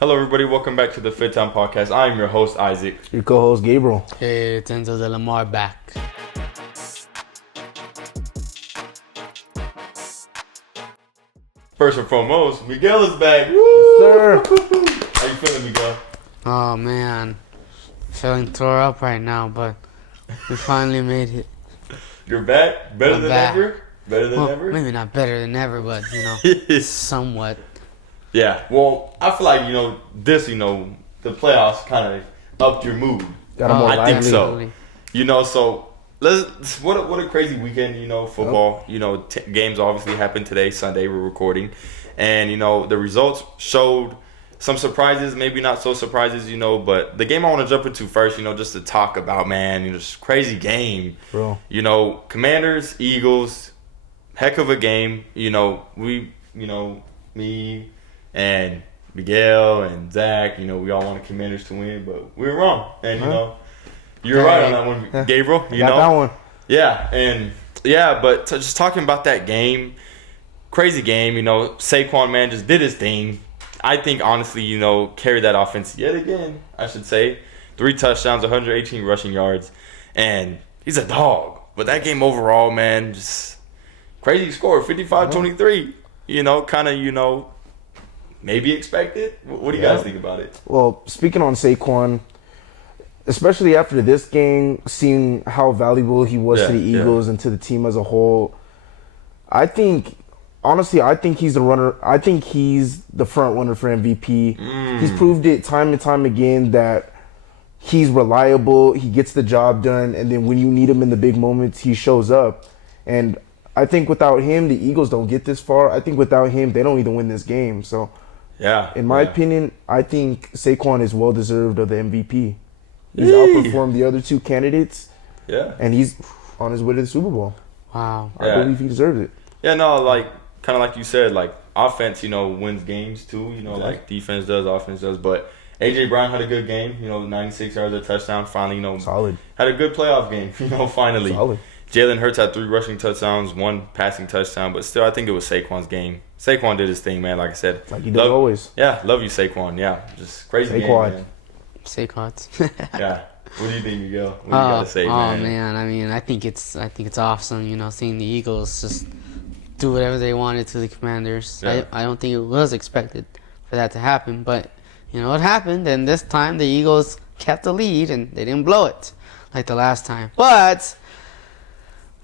Hello, everybody. Welcome back to the Fit Time Podcast. I am your host, Isaac. Your co-host, Gabriel. Hey, it's Enzo de Lamar back. First and foremost, Miguel is back. Woo! Sir. How you feeling, Miguel? Oh, man. Feeling tore up right now, but we finally made it. You're back? Better I'm than back. ever? Better than Well, ever? maybe not better than ever, but, somewhat. Yeah. Well, I feel like, this, the playoffs kind of upped your mood. Got 'em more I think lively. so. So what a crazy weekend, football. Games obviously happened today, Sunday, we're recording. And, the results showed some surprises, maybe not so surprises, but the game I want to jump into first, just to talk about, man, just crazy game. Bro. Commanders, Eagles, heck of a game. Me and Miguel and Zach, we all wanted Commanders to win, but we were wrong. And, you're right on that one, Gabriel. Got that one. Yeah, but just talking about that game, crazy game, Saquon, man, just did his thing. I think, honestly, carried that offense yet again, I should say. 3 touchdowns, 118 rushing yards, and he's a dog. But that game overall, man, just crazy score, 55-23. Maybe expected. What do you guys think about it? Well, speaking on Saquon, especially after this game, seeing how valuable he was to the Eagles and to the team as a whole, I think he's the runner. I think he's the front runner for MVP. He's proved it time and time again that he's reliable. He gets the job done, and then when you need him in the big moments, he shows up. And I think without him, the Eagles don't get this far. I think without him, they don't even win this game. So, in my opinion, I think Saquon is well deserved of the MVP. He's outperformed the other 2 candidates. Yeah. And he's on his way to the Super Bowl. Wow. I believe he deserves it. Yeah, no, kind of like you said, offense, wins games too. Like defense does, offense does. But A.J. Brown had a good game. 96 yards, a touchdown. Finally, Solid. Had a good playoff game. Finally. Solid. Jalen Hurts had 3 rushing touchdowns, 1 passing touchdown. But still, I think it was Saquon's game. Saquon did his thing, man. Like I said, Like he does always. Yeah, love you, Saquon. Yeah, just crazy game, man. Saquon. Yeah. What do you think, Miguel? What do you gotta say, man? Oh, man. I mean, I think it's awesome, seeing the Eagles just do whatever they wanted to the Commanders. Yeah. I don't think it was expected for that to happen, but, it happened, and this time the Eagles kept the lead, and they didn't blow it like the last time. But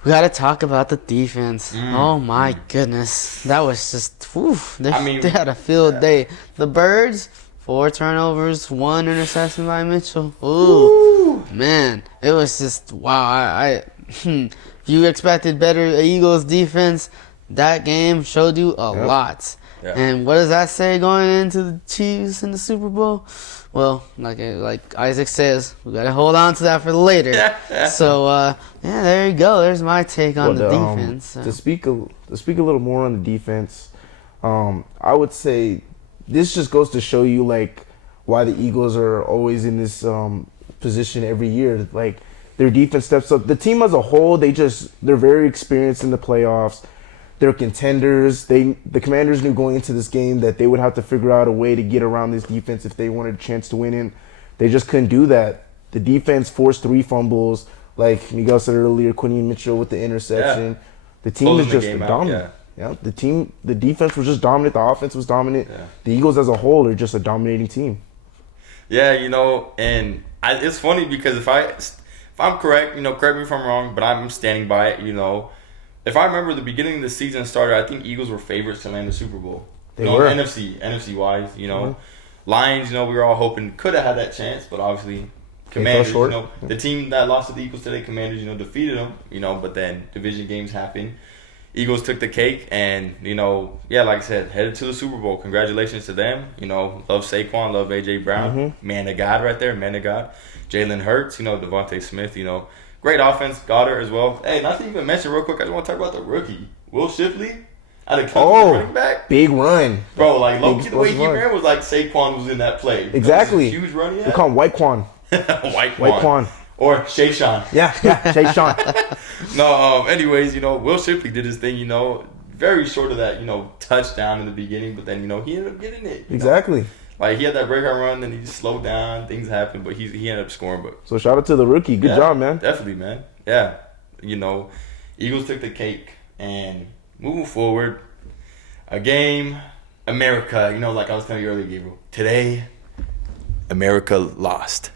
we got to talk about the defense. Oh, my goodness. That was just, they had a field day. The Birds, 4 turnovers, 1 interception by Mitchell. Ooh, man. It was just, wow. You expected better Eagles defense. That game showed you a lot. Yeah. And what does that say going into the Chiefs in the Super Bowl? Well, like Isaac says, we got to hold on to that for later. So, there you go. There's my take on the defense. To speak a little more on the defense, I would say this just goes to show you why the Eagles are always in this position every year. Their defense steps up. The team as a whole, they're very experienced in the playoffs. They're contenders. The Commanders knew going into this game that they would have to figure out a way to get around this defense if they wanted a chance to win in. They just couldn't do that. The defense forced 3 fumbles. Like Miguel said earlier, Quinion Mitchell with the interception. Yeah. The team is just dominant. The defense was just dominant. The offense was dominant. Yeah. The Eagles as a whole are just a dominating team. Yeah, and it's funny because if I'm correct, correct me if I'm wrong, but I'm standing by it, If I remember the beginning of the season started, I think Eagles were favorites to land the Super Bowl. They were. NFC wise, Lions, we were all hoping could have had that chance, but obviously Commanders, the team that lost to the Eagles today, Commanders, defeated them, but then division games happened. Eagles took the cake and, like I said, headed to the Super Bowl. Congratulations to them. Love Saquon, love A.J. Brown. Man of God right there, man of God. Jalen Hurts, Devontae Smith, great offense, Goddard as well. Hey, not to even mention real quick, I just want to talk about the rookie, Will Shipley. Out of Clemson, running back. Big run. Bro, low-key, the way he ran was like Saquon was in that play. Exactly. Huge run he had. We call him White Quan. White Quan. Or Shay Sean. Yeah, Shay Sean. No, anyways, Will Shipley did his thing, very short of that, touchdown in the beginning, but then, he ended up getting it. Exactly. Like, he had that breakout run, then he just slowed down. Things happened, but he ended up scoring. But so shout out to the rookie. Good job, man. Definitely, man. Yeah. Eagles took the cake. And moving forward, a game, America. Like I was telling you earlier, Gabriel. Today, America lost.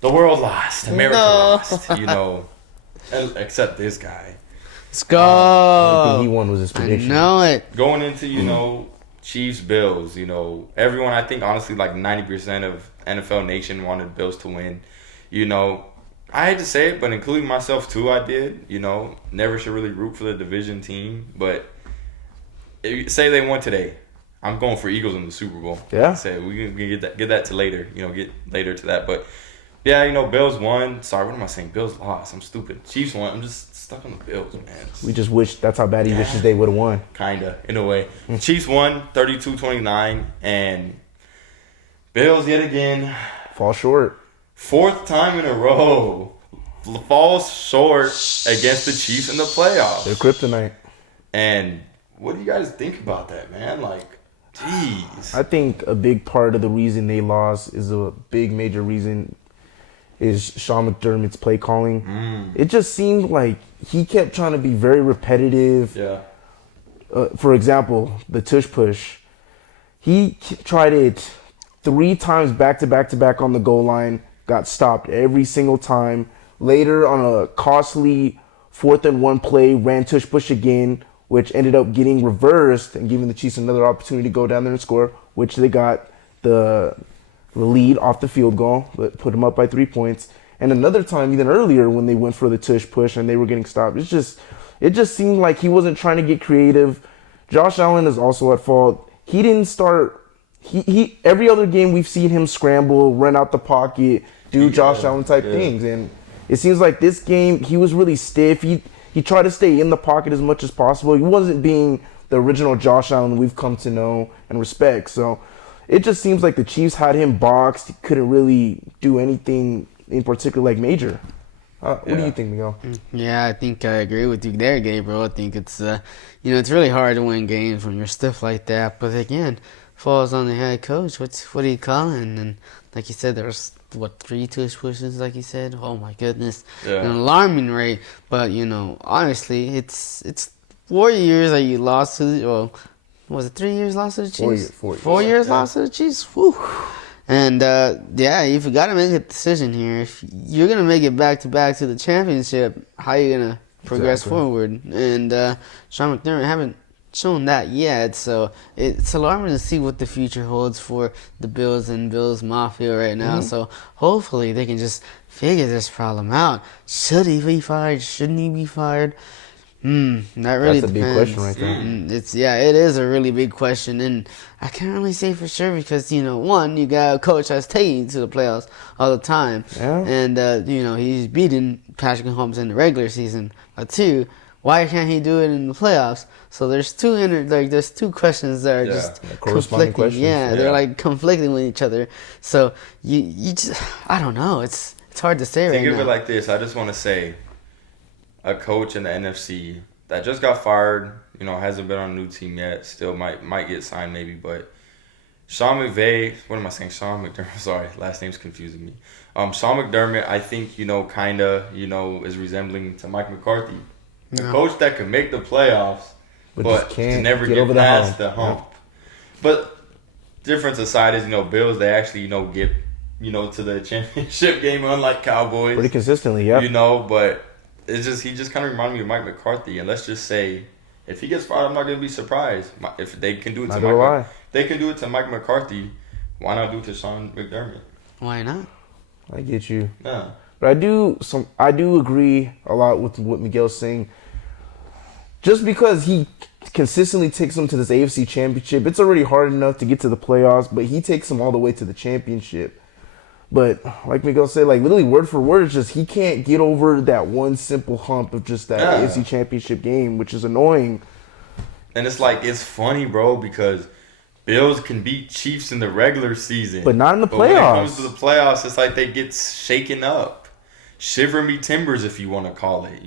The world lost. America lost. Except this guy. Let's go. The only thing he won was his prediction. I know it. Going into, Chiefs, Bills, everyone, I think, honestly, like 90% of NFL Nation wanted Bills to win. I hate to say it, but including myself, too, I did. Never should really root for the division team. But say they won today, I'm going for Eagles in the Super Bowl. Yeah. Say we can get that to later. Get later to that. But, yeah, Bills won. Sorry, what am I saying? Bills lost. I'm stupid. Chiefs won. I'm just stuck on the Bills, man. We just wish that's how bad he wishes they would have won. Kinda, in a way. Chiefs won 32-29, and Bills yet again fall short. Fourth time in a row falls short against the Chiefs in the playoffs. They're kryptonite. And what do you guys think about that, man? Like, jeez. I think a big part of the reason they lost is a big major reason is Sean McDermott's play calling. It just seemed like he kept trying to be very repetitive. Yeah. For example, the tush push. He tried it 3 times back to back on the goal line, got stopped every single time. Later on a costly 4th and 1 play, ran tush push again, which ended up getting reversed and giving the Chiefs another opportunity to go down there and score, which they got the lead off the field goal, but put them up by 3 points. And another time, even earlier, when they went for the tush push and they were getting stopped. It just seemed like he wasn't trying to get creative. Josh Allen is also at fault. He didn't start. He every other game we've seen him scramble, run out the pocket, do Josh Allen type things, and it seems like this game he was really stiff. He tried to stay in the pocket as much as possible. He wasn't being the original Josh Allen we've come to know and respect. So it just seems like the Chiefs had him boxed. He couldn't really do anything in particular like major. What do you think, Miguel? Yeah, I think I agree with you there, Gabriel. I think it's it's really hard to win games when you're stiff like that. But again, falls on the head coach. What are you calling? And like you said, there's 3 tush pushes, like you said. Oh my goodness, an alarming rate. But honestly, it's 4 years that you lost to. Well, was it 3 years lost to the Chiefs? 4 years lost to the Chiefs. Whew. And if you got to make a decision here, if you're gonna make it back to the championship, how are you gonna progress forward? And Sean McDermott haven't shown that yet, so it's alarming to see what the future holds for the Bills and Bills Mafia right now. So hopefully they can just figure this problem out. Should he be fired? Shouldn't he be fired? That really That's a depends. big question right there. It is a really big question, and I can't really say for sure because one, you got a coach that's taking you to the playoffs all the time, and he's beaten Patrick Mahomes in the regular season. But 2, why can't he do it in the playoffs? So there's there's 2 questions that are just conflicting. Questions. They're like conflicting with each other. So you just I don't know. It's hard to say right now. Think of it like this. I just want to say, a coach in the NFC that just got fired, hasn't been on a new team yet, still might get signed maybe, but Sean McDermott, sorry, last name's confusing me. Sean McDermott, I think, is resembling to Mike McCarthy. A coach that can make the playoffs, but can never get past the hump. Yeah. But difference aside is, Bills, they actually, get, to the championship game, unlike Cowboys. Pretty consistently, yeah. But he just kind of reminded me of Mike McCarthy. And let's just say, if he gets fired, I'm not going to be surprised. If they can do it to Mike McCarthy, why not do it to Sean McDermott? Why not? I get you. Yeah. But I do agree a lot with what Miguel's saying. Just because he consistently takes them to this AFC championship, it's already hard enough to get to the playoffs, but he takes them all the way to the championship. But like Miguel said, like literally word for word, it's just he can't get over that one simple hump of just that AFC championship game, which is annoying. And it's funny, bro, because Bills can beat Chiefs in the regular season. But not in the playoffs. When it comes to the playoffs, it's like they get shaken up. Shiver me timbers, if you want to call it,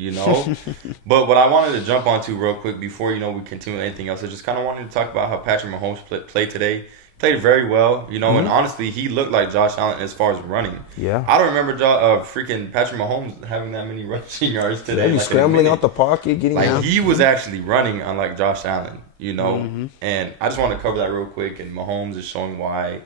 But what I wanted to jump onto real quick before, we continue with anything else, I just kind of wanted to talk about how Patrick Mahomes played today. played very well, you know, and honestly, he looked like Josh Allen as far as running. Yeah. I don't remember freaking Patrick Mahomes having that many rushing yards today. Yeah, he's scrambling out the pocket, getting like he was actually running, unlike Josh Allen, you know. And I just want to cover that real quick. And Mahomes is showing why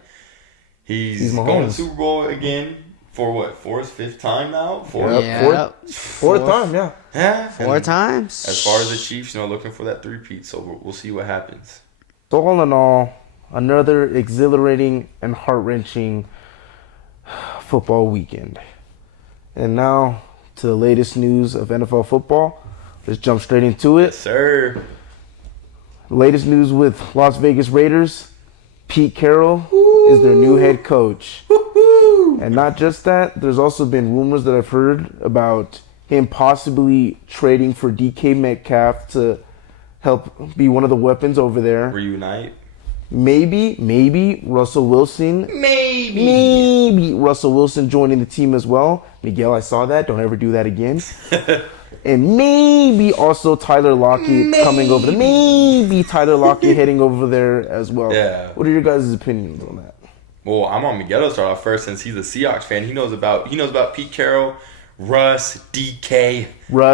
he's going to the Super Bowl again for what, fourth, fifth time now? Fourth time, yeah. Yeah, 4 times. As far as the Chiefs, you know, looking for that three-peat, so we'll see what happens. So all in all, another exhilarating and heart-wrenching football weekend. And now to the latest news of NFL football. Let's jump straight into it. Yes, sir. Latest news with Las Vegas Raiders. Pete Carroll is their new head coach. And not just that, there's also been rumors that I've heard about him possibly trading for DK Metcalf to help be one of the weapons over there. Reunite. Maybe Russell Wilson. Maybe Russell Wilson joining the team as well. Miguel, I saw that. Don't ever do that again. And maybe also Tyler Lockett coming over there. Maybe Tyler Lockett heading over there as well. Yeah. What are your guys' opinions on that? Well, I'm on Miguel to start off first since he's a Seahawks fan. He knows about Pete Carroll, Russ, DK,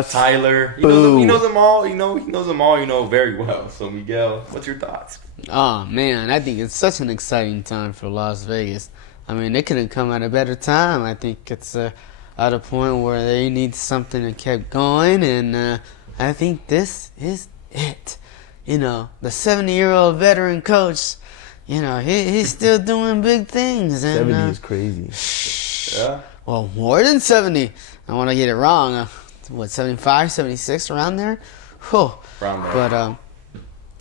Tyler. He knows them all. He knows them all. Very well. So Miguel, what's your thoughts? Oh man, I think it's such an exciting time for Las Vegas. I mean, it couldn't come at a better time. I think it's at a point where they need something to keep going, and I think this is it. You know, the 70-year-old veteran coach. You know, he's still doing big things. And, 70 is crazy. Yeah. Well, more than 70. I want to get it wrong. 75, 76, around there? Whew. Around there. But,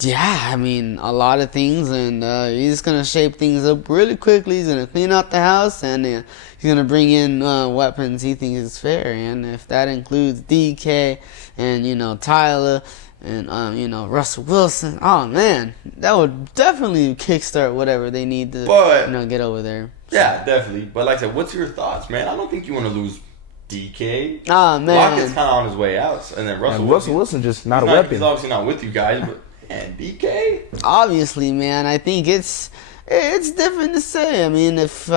yeah, I mean, a lot of things. And he's going to shape things up really quickly. He's going to clean out the house. And he's going to bring in weapons he thinks is fair. And if that includes DK and, you know, Tyler and, you know, Russell Wilson. Oh, man. That would definitely kickstart whatever they need to, get over there. Yeah, definitely. But like I said, what's your thoughts, man? I don't think you want to lose DK. Oh, man. Lockett's kind of on his way out. And then Russell Wilson just not a weapon. He's obviously not with you guys, but, man, DK? Obviously, man. I think it's different to say. I mean, if,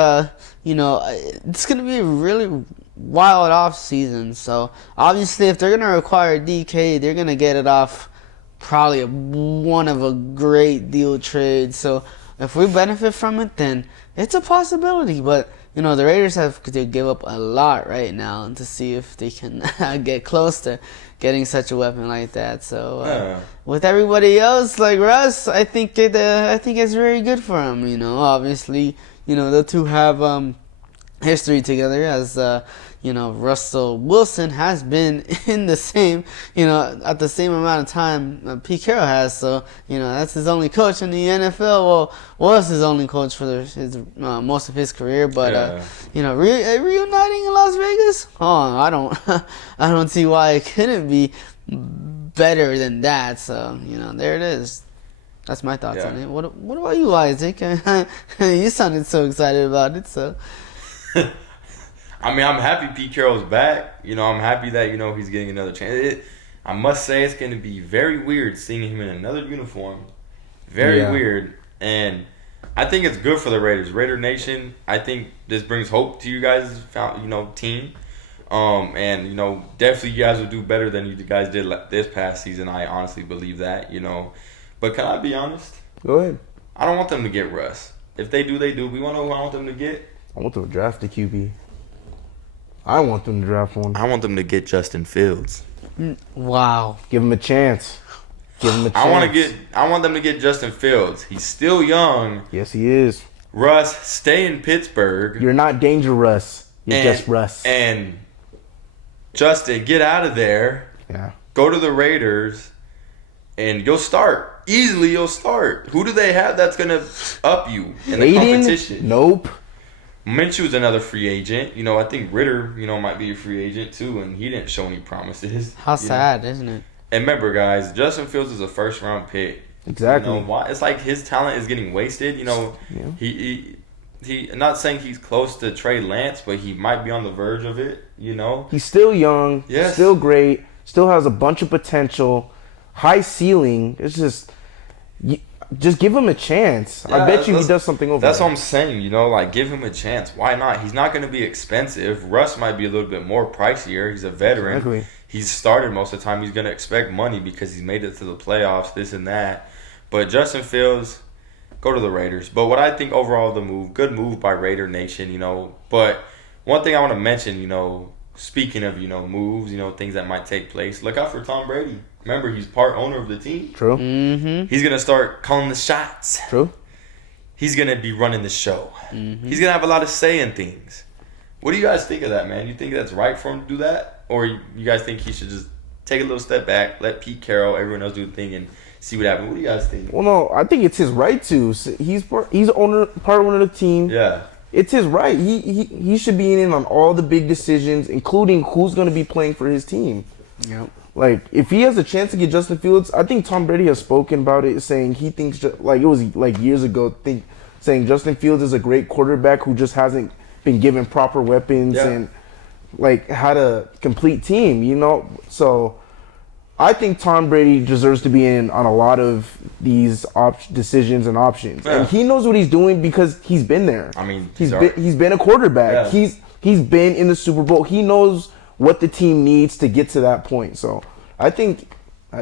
you know, it's going to be a really wild off season. So obviously if they're going to require DK, they're going to get it off probably one of a great deal trade. So if we benefit from it, then it's a possibility. But you know, the Raiders have to give up a lot right now to see if they can get close to getting such a weapon like that. So with everybody else like Russ, I think it's very good for him. You know, obviously, you know, the two have history together, as you know, Russell Wilson has been in the same, you know, at the same amount of time Pete Carroll has. So, you know, that's his only coach in the NFL. Well, was his only coach for his most of his career. But you know, reuniting in Las Vegas. Oh, I don't see why it couldn't be better than that. So, you know, there it is. That's my thoughts on it. What about you, Isaac? You sounded so excited about it. So. I mean, I'm happy Pete Carroll's back. You know, I'm happy that, you know, he's getting another chance. I must say it's going to be very weird seeing him in another uniform. Very weird. And I think it's good for the Raiders. Raider Nation, I think this brings hope to you guys' team. And, you know, definitely you guys will do better than you guys did this past season. I honestly believe that, you know. But can I be honest? Go ahead. I don't want them to get Russ. If they do, they do. We want to know who I want them to get. I want them to draft a QB. I want them to draft one. I want them to get Justin Fields. Wow. Give him a chance. I want them to get Justin Fields. He's still young. Yes, he is. Russ, stay in Pittsburgh. You're not dangerous. You're just Russ. And Justin, get out of there. Yeah. Go to the Raiders, and you'll start. Easily, you'll start. Who do they have that's going to up you in the competition? Nope. Minshew's another free agent. You know, I think Ritter, you know, might be a free agent too, and he didn't show any promises. How sad, isn't it? And remember, guys, Justin Fields is a first-round pick. Exactly. You know, why? It's like his talent is getting wasted. You know, he not saying he's close to Trey Lance, but he might be on the verge of it. You know, he's still young. Yes. Still great. Still has a bunch of potential. High ceiling. It's just, just give him a chance. Yeah, I bet you he does something over That's there. what I'm saying, you know, like, give him a chance. Why not? He's not going to be expensive. Russ might be a little bit more pricier. He's a veteran. Exactly. He's started most of the time. He's going to expect money because he's made it to the playoffs, this and that. But Justin Fields, go to the Raiders. But what I think overall the move, good move by Raider Nation, you know. But one thing I want to mention, you know, speaking of, you know, moves, you know, things that might take place, look out for Tom Brady. Remember, he's part owner of the team. True. Mm-hmm. He's going to start calling the shots. True. He's going to be running the show. Mm-hmm. He's going to have a lot of say in things. What do you guys think of that, man? You think that's right for him to do that? Or you guys think he should just take a little step back, let Pete Carroll, everyone else do the thing, and see what happens? What do you guys think? Well, no, I think it's his right to. He's part owner of the team. Yeah. It's his right. He should be in on all the big decisions, including who's going to be playing for his team. Yep. Like, if he has a chance to get Justin Fields, I think Tom Brady has spoken about it, saying he thinks, like, it was like years ago, saying Justin Fields is a great quarterback who just hasn't been given proper weapons and, like, had a complete team, you know? So, I think Tom Brady deserves to be in on a lot of these decisions and options. Yeah. And he knows what he's doing because he's been there. I mean, he's been a quarterback. Yeah. He's been in the Super Bowl. He knows what the team needs to get to that point. So I think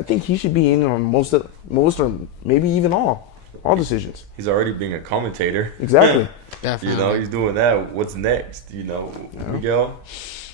he should be in on most or maybe even all decisions. He's already being a commentator. Exactly. Definitely. You know, he's doing that. What's next? You know, Miguel?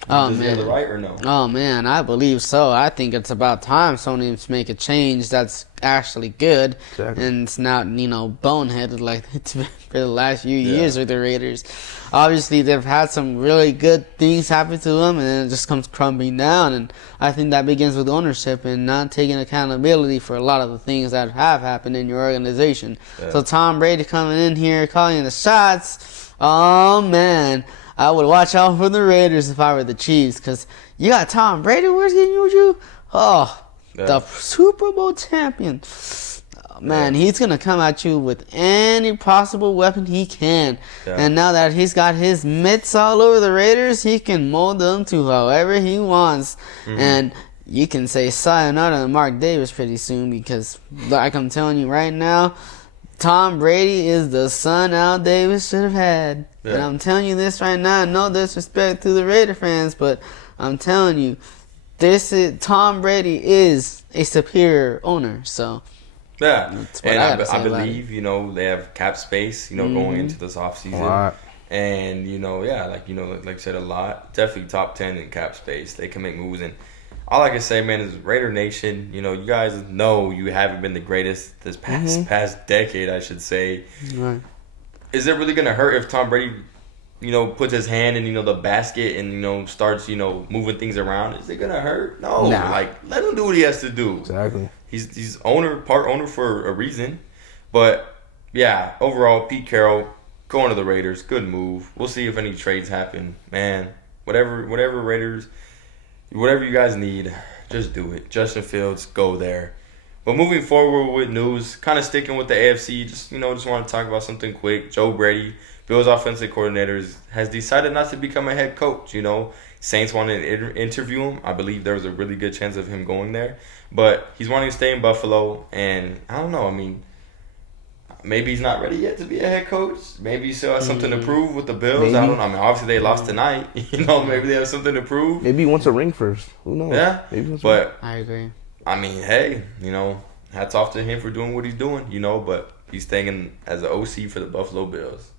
Oh, does he have the man. right or no? Oh, man, I believe so. I think it's about time someone needs to make a change that's actually good. Exactly. And it's not, you know, boneheaded like it's been for the last few years with the Raiders. Obviously, they've had some really good things happen to them, and then it just comes crumbling down. And I think that begins with ownership and not taking accountability for a lot of the things that have happened in your organization. Yeah. So Tom Brady coming in here, calling the shots, oh, man. I would watch out for the Raiders if I were the Chiefs, because you got Tom Brady working with you. Oh, the Super Bowl champion. Oh, man, he's going to come at you with any possible weapon he can. Yeah. And now that he's got his mitts all over the Raiders, he can mold them to however he wants. Mm-hmm. And you can say sayonara to Mark Davis pretty soon, because like I'm telling you right now, Tom Brady is the son Al Davis should have had. Yeah. And I'm telling you this right now, no disrespect to the Raider fans, but I'm telling you, Tom Brady is a superior owner. So yeah, and I believe, you know, they have cap space, you know, going into this offseason. And, you know, like I said, a lot. Definitely top 10 in cap space. They can make moves. And all I can say, man, is Raider Nation, you know, you guys know you haven't been the greatest this past decade, I should say. Right. Is it really going to hurt if Tom Brady, you know, puts his hand in, you know, the basket and, you know, starts, you know, moving things around? Is it going to hurt? No. Nah. Like, let him do what he has to do. Exactly. He's part owner for a reason. But, yeah, overall, Pete Carroll going to the Raiders. Good move. We'll see if any trades happen. Man, whatever Raiders, whatever you guys need, just do it. Justin Fields, go there. But moving forward with news, kind of sticking with the AFC, just want to talk about something quick. Joe Brady, Bills offensive coordinator, has decided not to become a head coach. You know, Saints wanted to interview him. I believe there was a really good chance of him going there. But he's wanting to stay in Buffalo, and I don't know. I mean, maybe he's not ready yet to be a head coach. Maybe he still has something to prove with the Bills. Maybe. I don't know. I mean, obviously they lost tonight. You know, maybe they have something to prove. Maybe he wants a ring first. Who knows? Yeah, but I agree. I mean, hey, you know, hats off to him for doing what he's doing, you know, but he's staying in as an OC for the Buffalo Bills.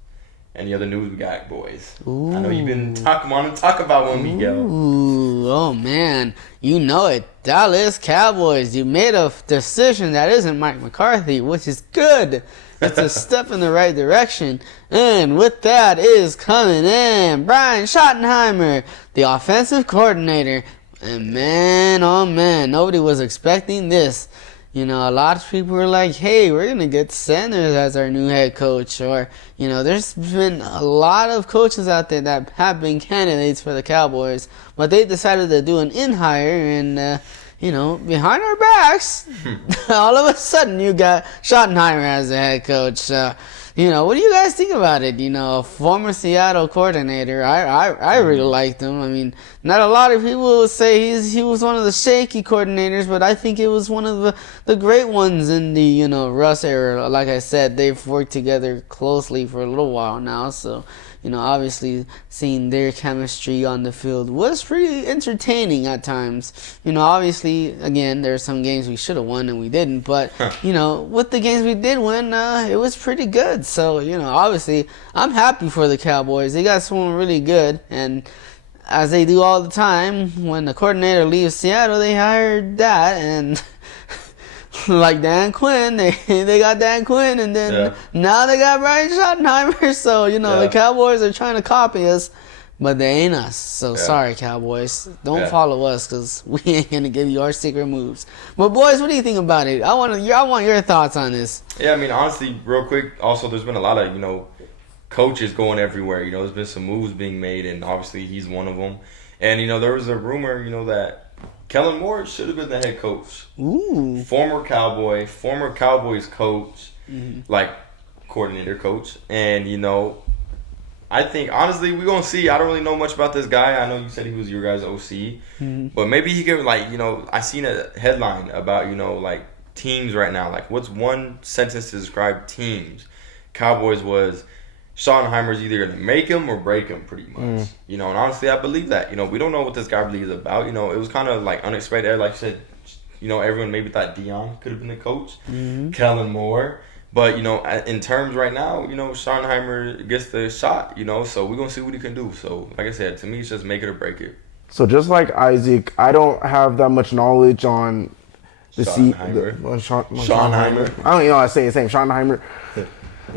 Any other news we got, boys? Ooh. I know you've been talking about one, Miguel. Ooh, oh, man. You know it. Dallas Cowboys, you made a decision that isn't Mike McCarthy, which is good. It's a step in the right direction. And with that is coming in Brian Schottenheimer, the offensive coordinator. And man, oh man, nobody was expecting this. You know, a lot of people were like, hey, we're going to get Sanders as our new head coach. Or, you know, there's been a lot of coaches out there that have been candidates for the Cowboys. But they decided to do an in-hire and, you know, behind our backs, all of a sudden you got Schottenheimer as the head coach. what do you guys think about it? A former Seattle coordinator. I really liked him. I mean, not a lot of people would say he was one of the shaky coordinators, but I think it was one of the great ones in the Russ era. Like I said, they've worked together closely for a little while now, so. Obviously seeing their chemistry on the field was pretty entertaining at times. Obviously, again, there are some games we should have won and we didn't. But, with the games we did win, it was pretty good. So, obviously, I'm happy for the Cowboys. They got someone really good. And as they do all the time, when the coordinator leaves Seattle, they hired that. And... like Dan Quinn, they got Dan Quinn, and then now they got Brian Schottenheimer. So the Cowboys are trying to copy us, but they ain't us. So sorry, Cowboys, don't follow us because we ain't gonna give you our secret moves. But boys, what do you think about it? I want your thoughts on this. Yeah, I mean honestly, real quick. Also, there's been a lot of coaches going everywhere. There's been some moves being made, and obviously he's one of them. And there was a rumor, that Kellen Moore should have been the head coach. Ooh. Former Cowboys coach, like coordinator coach. And, I think, honestly, we're going to see. I don't really know much about this guy. I know you said he was your guys' OC. But maybe he could, I seen a headline about, teams right now. Like, what's one sentence to describe teams? Cowboys was... Schottenheimer's either going to make him or break him, pretty much. And honestly, I believe that. We don't know what this guy really is about. It was kind of unexpected. Like you said, everyone maybe thought Dion could have been the coach, Kellen Moore. But in terms right now, Schottenheimer gets the shot. So we're gonna see what he can do. So like I said, to me, it's just make it or break it. So just like Isaac, I don't have that much knowledge on the Schottenheimer. Schottenheimer. I don't I say his name, Schottenheimer.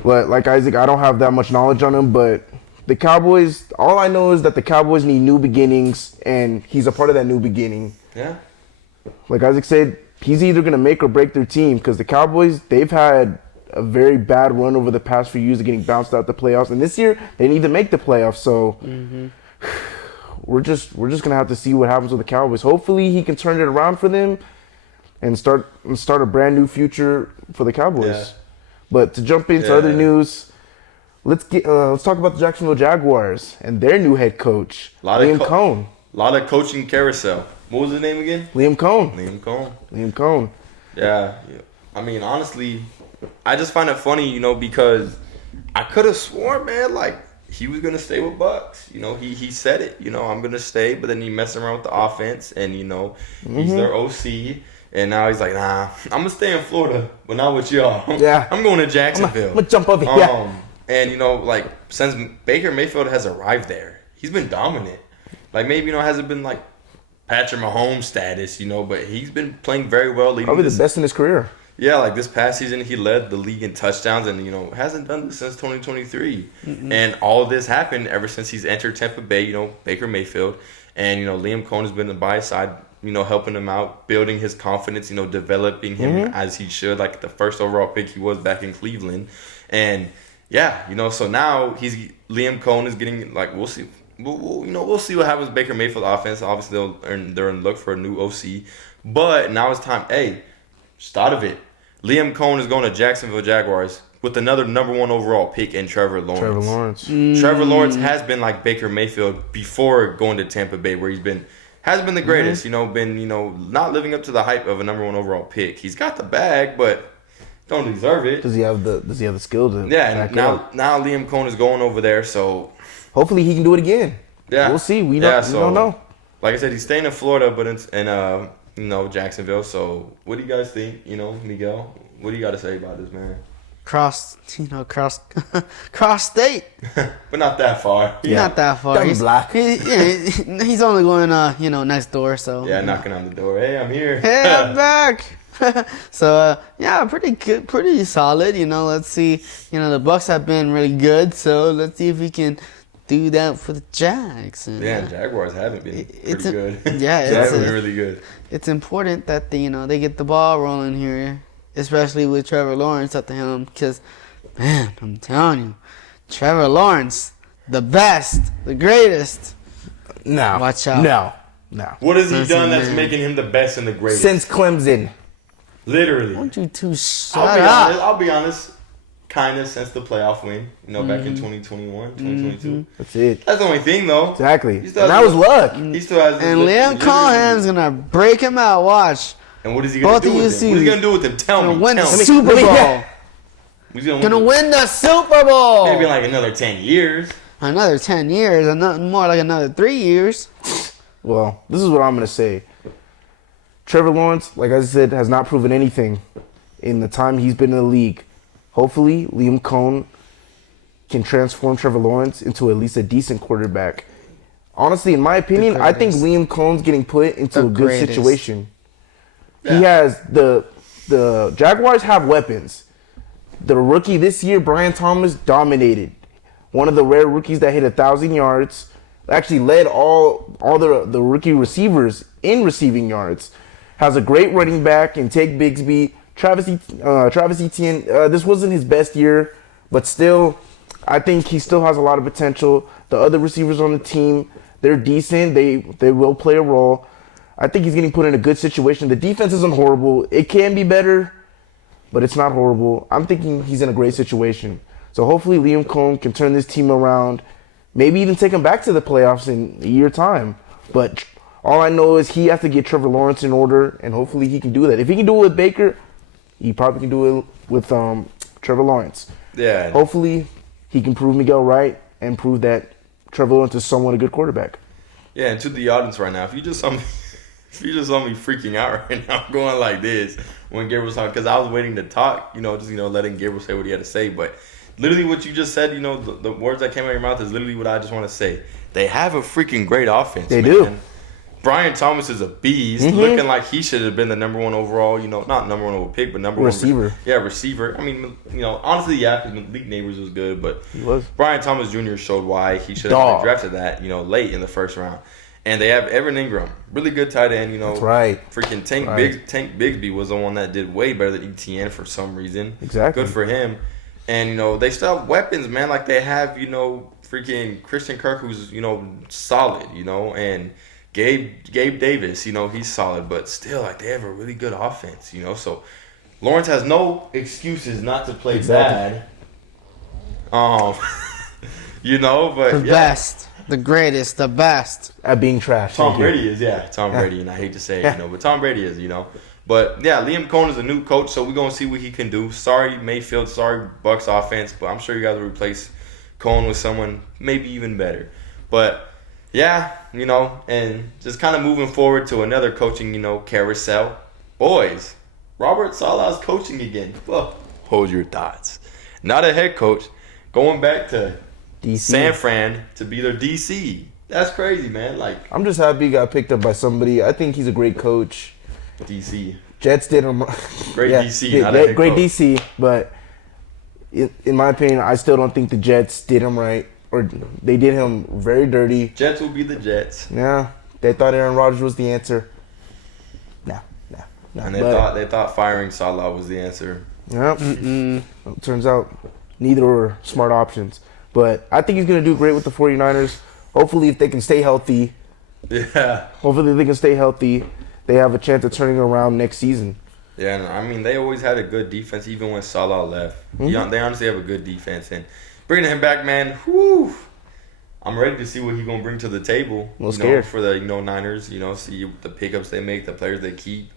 But like Isaac, I don't have that much knowledge on him. But the Cowboys, all I know is that the Cowboys need new beginnings, and he's a part of that new beginning. Yeah. Like Isaac said, he's either going to make or break their team because the Cowboys, they've had a very bad run over the past few years of getting bounced out the playoffs. And this year, they need to make the playoffs. So we're just going to have to see what happens with the Cowboys. Hopefully, he can turn it around for them and start a brand new future for the Cowboys. Yeah. But to jump into other news, let's talk about the Jacksonville Jaguars and their new head coach, Liam Cohn. A lot of coaching carousel. What was his name again? Liam Cohn. Yeah. I mean, honestly, I just find it funny, because I could have sworn, man, he was gonna stay with Bucks. He said it. I'm gonna stay, but then he messed around with the offense, and he's their OC. And now he's like, nah, I'm going to stay in Florida, but not with y'all. Yeah. I'm going to Jacksonville. I'm going to jump over here. And, since Baker Mayfield has arrived there, he's been dominant. Maybe, hasn't been, Patrick Mahomes status, but he's been playing very well. Probably the best in his career. Yeah, this past season, he led the league in touchdowns and, hasn't done this since 2023. And all of this happened ever since he's entered Tampa Bay, Baker Mayfield. And, Liam Cohn has been by his side, helping him out, building his confidence, developing him as he should, like the first overall pick he was back in Cleveland. And, so now Liam Cohn is getting, we'll see. We'll see what happens with Baker Mayfield offense. Obviously, they're in look for a new OC. But now it's time. Hey, start of it. Liam Cohn is going to Jacksonville Jaguars with another number 1 overall pick in Trevor Lawrence. Trevor Lawrence has been like Baker Mayfield before going to Tampa Bay, where hasn't been the greatest, been, not living up to the hype of a number 1 overall pick. He's got the bag, but don't deserve it. Does he have the skill to? Yeah, and now Liam Cohn is going over there, so hopefully he can do it again. Yeah, we'll see. We don't know. Like I said, he's staying in Florida, but in Jacksonville. So what do you guys think? Miguel, what do you got to say about this, man? Cross state. But not that far. Not that far. He's black. He's only going, next door. So yeah, knocking on the door. Hey, I'm here. Hey, I'm back. So pretty good, pretty solid. Let's see. The Bucks have been really good. So let's see if we can do that for the Jags. And, Jaguars haven't been pretty good. Yeah, they haven't been really good. It's important that they get the ball rolling here. Especially with Trevor Lawrence at the helm. Because, man, I'm telling you, Trevor Lawrence, the best, the greatest. No. Watch out. No. What has he done that's making him the best and the greatest? Since Clemson. Literally. Don't you two shut up. I'll be honest. kind of since the playoff win, back in 2021, 2022. That's it. That's the only thing, though. Exactly. And that was luck. He still has. And Liam Cohen's gonna break him out. Watch. And what is he gonna do with him? What is he gonna do with him? Tell me. Win the Tell me. Super Bowl. He's gonna win the Super Bowl. Maybe like another 10 years. Another 10 years, and nothing more like another 3 years. Well, this is what I'm gonna say. Trevor Lawrence, like I said, has not proven anything in the time he's been in the league. Hopefully, Liam Cohen can transform Trevor Lawrence into at least a decent quarterback. Honestly, in my opinion, I think Liam Cohen's getting put into a good situation. Yeah. He has the Jaguars have weapons. The rookie this year, Brian Thomas, dominated. One of the rare rookies that hit 1,000 yards. Actually led all the rookie receivers in receiving yards. Has a great running back in Tate Bigsby. Travis Etienne, this wasn't his best year, but still, I think he still has a lot of potential. The other receivers on the team, they're decent. They will play a role. I think he's getting put in a good situation. The defense isn't horrible. It can be better, but it's not horrible. I'm thinking he's in a great situation. So hopefully Liam Cohen can turn this team around, maybe even take him back to the playoffs in a year's time. But all I know is he has to get Trevor Lawrence in order, and hopefully he can do that. If he can do it with Baker, he probably can do it with Trevor Lawrence. Yeah. Hopefully he can prove Miguel right and prove that Trevor Lawrence is somewhat a good quarterback. Yeah, and to the audience right now, if you just saw me freaking out right now, going like this when Gabriel was talking, because I was waiting to talk, letting Gabriel say what he had to say, but literally what you just said, the words that came out of your mouth is literally what I just want to say. They have a freaking great offense. They man. do. Brian Thomas is a beast, looking like he should have been the number one overall, not number one overall pick, but number receiver. one receiver. I mean, honestly, yeah, because Malik Neighbors was good, but he was. Brian Thomas Jr. showed why he should have been drafted that, late in the first round. And they have Evan Ingram, really good tight end, That's right. Freaking Tank Bigsby was the one that did way better than ETN for some reason. Exactly. Good for him. And, they still have weapons, man. Like they have, freaking Christian Kirk, who's, solid, and Gabe Davis, he's solid, but still, like, they have a really good offense, So Lawrence has no excuses not to play bad. But the best, the greatest, the best at being trash. Tom Brady is, Tom Brady, and I hate to say it, but Tom Brady is, But yeah, Liam Cohen is a new coach, so we're gonna see what he can do. Sorry, Mayfield. Sorry, Bucs offense, but I'm sure you guys will replace Cohen with someone maybe even better. But yeah, and just kind of moving forward to another coaching, carousel. Boys, Robert Saleh's coaching again. Well, hold your thoughts. Not a head coach, going back to DC. San Fran to be their DC. That's crazy, man. Like, I'm just happy he got picked up by somebody. I think he's a great coach. DC. Jets did him great. DC, not a head great coach. DC, but in my opinion, I still don't think the Jets did him right, or they did him very dirty. Jets will be the Jets. Yeah, they thought Aaron Rodgers was the answer. No. And they thought firing Salah was the answer. Yep. Well, turns out neither were smart options. But I think he's going to do great with the 49ers. Hopefully, if they can stay healthy. Yeah. Hopefully, they can stay healthy. They have a chance of turning around next season. Yeah, and I mean, they always had a good defense, even when Salah left. They honestly have a good defense. And bringing him back, man, whew, I'm ready to see what he's going to bring to the table. For the, Niners, see the pickups they make, the players they keep,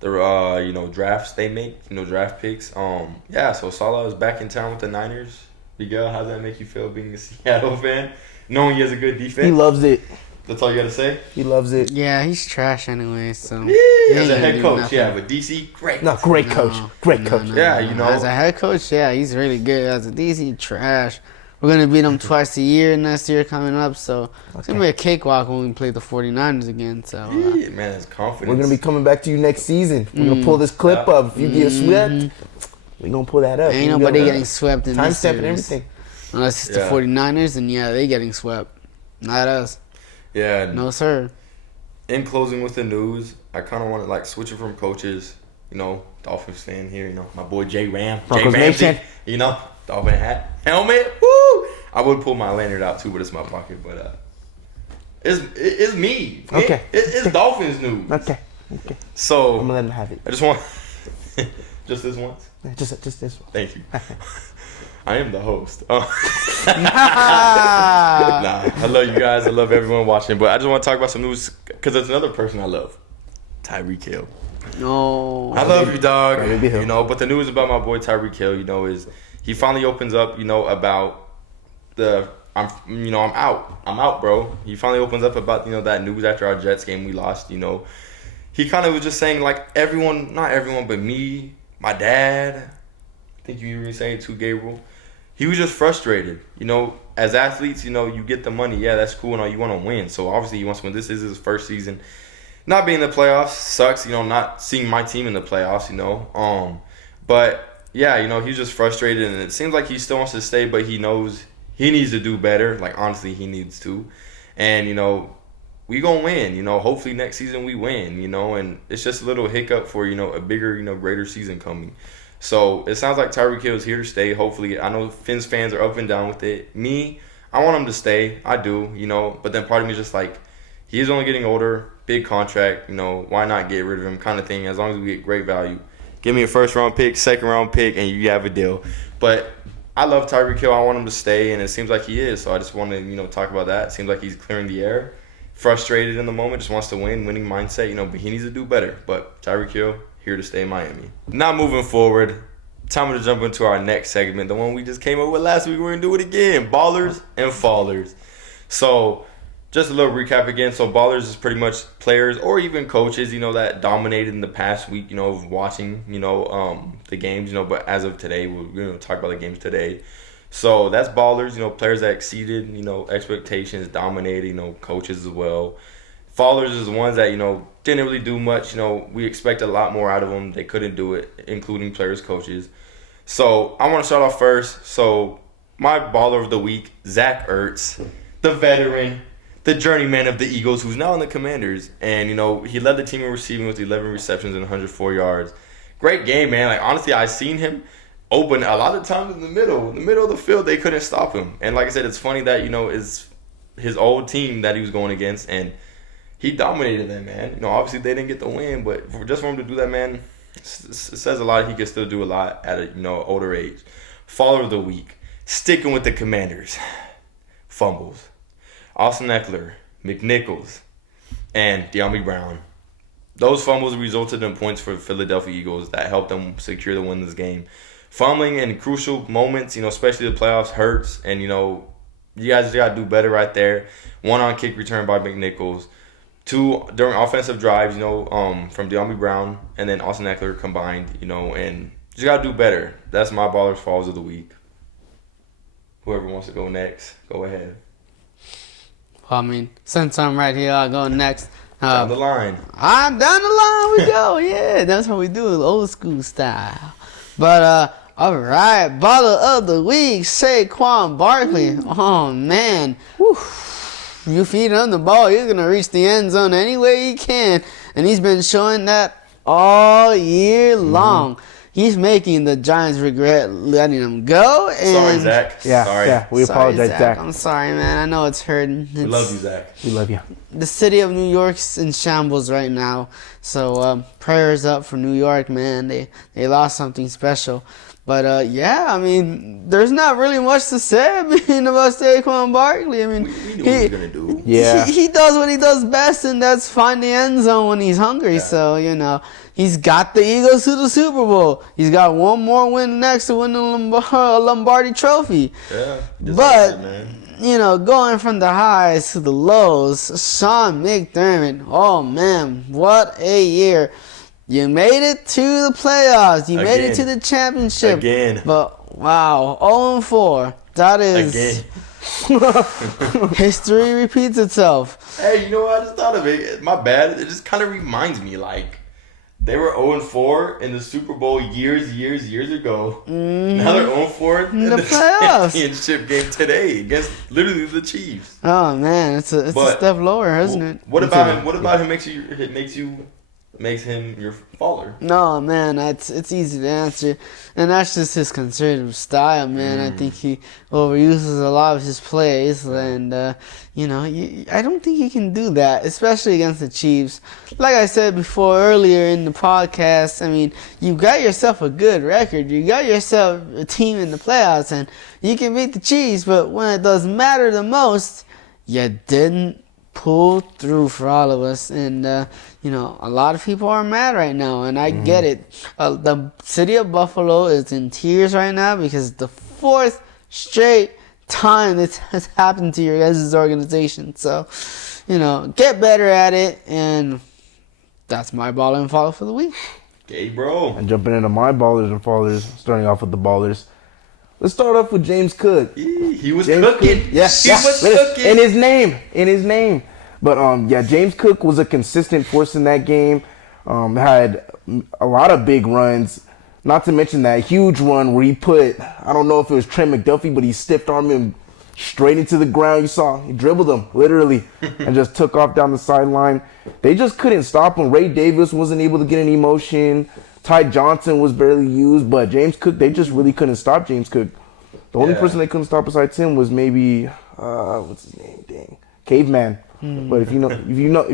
the, drafts they make, draft picks. So Salah is back in town with the Niners. Miguel, how does that make you feel being a Seattle fan? Knowing he has a good defense? He loves it. That's all you got to say? He loves it. Yeah, he's trash anyway, so. Yeah, as a head coach, but DC, great. No, great coach. Great coach. Yeah, As a head coach, yeah, he's really good. As a DC, trash. We're going to beat them twice a year next year coming up, so it's going to be a cakewalk when we play the 49ers again. So, man, it's confidence. We're going to be coming back to you next season. We're going to pull this clip up. If you get swept, we're going to pull that up. Ain't nobody getting swept in this series. Timestamp and everything. Unless it's the 49ers, and they getting swept. Not us. Yeah. No, sir. In closing with the news, I kind of want to, switch it from coaches. Dolphins fan here, my boy J Ram. Broncos J Ramsey, Dolphin hat, helmet, woo! I would pull my lanyard out too, but it's my pocket. But it's me. Okay. It's Dolphins news. Okay. So I'm gonna let him have it. I just want Just this once? Yeah, just this one. Thank you. I am the host. Nah, I love you guys. I love everyone watching. But I just want to talk about some news because there's another person I love. Tyreek Hill. No. I love you, dog. But the news about my boy Tyreek Hill, is he finally opens up, about I'm out, bro. He finally opens up about, that news after our Jets game we lost, He kind of was just saying, like, everyone, not everyone, but me, my dad, I think you were saying too, Gabriel. He was just frustrated. As athletes, you get the money. Yeah, that's cool and all. You want to win. So, obviously, he wants to win. This is his first season. Not being in the playoffs sucks, not seeing my team in the playoffs, But, yeah, he's just frustrated. And it seems like he still wants to stay, but he knows he needs to do better. Like, honestly, he needs to. And, we gonna win, hopefully next season we win, and it's just a little hiccup for, a bigger, greater season coming. So it sounds like Tyreek Hill is here to stay. Hopefully, I know Fins fans are up and down with it. Me, I want him to stay. I do, but then part of me is just like, he is only getting older, big contract, why not get rid of him kind of thing, as long as we get great value. Give me a first round pick, second round pick, and you have a deal. But I love Tyreek Hill. I want him to stay, and it seems like he is. So I just want to, talk about that. It seems like he's clearing the air. Frustrated in the moment, just wants to win, winning mindset, but he needs to do better. But Tyreek Hill, here to stay in Miami. Now moving forward, time to jump into our next segment, the one we just came up with last week. We're going to do it again, Ballers and Fallers. So just a little recap again. So Ballers is pretty much players or even coaches, that dominated in the past week, of watching, the games, but as of today, we're going to talk about the games today. So that's Ballers, players that exceeded, expectations, dominated, coaches as well. Fallers is the ones that, didn't really do much. We expected a lot more out of them. They couldn't do it, including players, coaches. So I want to start off first. So my Baller of the week, Zach Ertz, the veteran, the journeyman of the Eagles, who's now in the Commanders. And, he led the team in receiving with 11 receptions and 104 yards. Great game, man. Like, honestly, I seen him open a lot of times in the middle of the field. They couldn't stop him. And like I said, it's funny that, is his old team that he was going against, and he dominated them, man. Obviously they didn't get the win, but just for him to do that, man, it says a lot. He can still do a lot at a, older age. Faller of the week, sticking with the Commanders. Fumbles. Austin Eckler, McNichols, and De'Ami Brown. Those fumbles resulted in points for the Philadelphia Eagles that helped them secure the win in this game. Fumbling in crucial moments, especially the playoffs, hurts. And, you guys just got to do better right there. 1 on kick return by McNichols. 2 during offensive drives, from De'Ami Brown and then Austin Eckler combined, and just got to do better. That's my Ballers Falls of the week. Whoever wants to go next, go ahead. Well, since I'm right here, I'll go next. Down the line. Down the line we go. Yeah, that's what we do, old school style. But, all right, Baller of the week, Saquon Barkley. Oh, man. Whew. You feed him the ball, you're going to reach the end zone any way you can. And he's been showing that all year long. He's making the Giants regret letting him go. And sorry, Zach. Yeah, we apologize, Zach. I'm sorry, man. I know it's hurting. We love you, Zach. We love you. The city of New York's in shambles right now. So prayers up for New York, man. They lost something special. But, there's not really much to say, about Saquon Barkley. We knew what he was going to do. Yeah. He does what he does best, and that's find the end zone when he's hungry. Yeah. So, he's got the Eagles to the Super Bowl. He's got one more win next to win the Lombardi Trophy. Yeah. But, man. Going from the highs to the lows, Sean McDermott, oh, man, what a year. You made it to the playoffs. You made it to the championship. Again. But, wow, 0-4. That is... History repeats itself. Hey, you know what? I just thought of it. My bad. It just kind of reminds me, like, they were 0-4 in the Super Bowl years ago. Mm-hmm. Now they're 0-4 in the playoffs. Championship game today against literally the Chiefs. Oh, man. It's a step lower, isn't it? What about him makes you makes him your faller? No, man, it's easy to answer, and that's just his conservative style, man. I think he overuses a lot of his plays, and I don't think he can do that, especially against the Chiefs. Like I said before earlier in the podcast, I mean, you got yourself a good record, you got yourself a team in the playoffs, and you can beat the Chiefs, but when it does matter the most, you didn't pull through for all of us, and a lot of people are mad right now, and I get it. The city of Buffalo is in tears right now because the 4th straight time this has happened to your guys' organization. So, get better at it, and that's my baller and follow for the week. Okay, bro. And jumping into my ballers and fallers, starting off with the ballers. Let's start off with James Cook. He was cooking. Yeah, he was cooking. In his name. But, James Cook was a consistent force in that game. Had a lot of big runs. Not to mention that huge run where he put, I don't know if it was Trent McDuffie, but he stiff-armed him straight into the ground. You saw, he dribbled him, literally, and just took off down the sideline. They just couldn't stop him. Ray Davis wasn't able to get any motion. Ty Johnson was barely used, but James Cook, they just really couldn't stop James Cook. The only person they couldn't stop besides him was maybe what's his name? Dang, Caveman. But if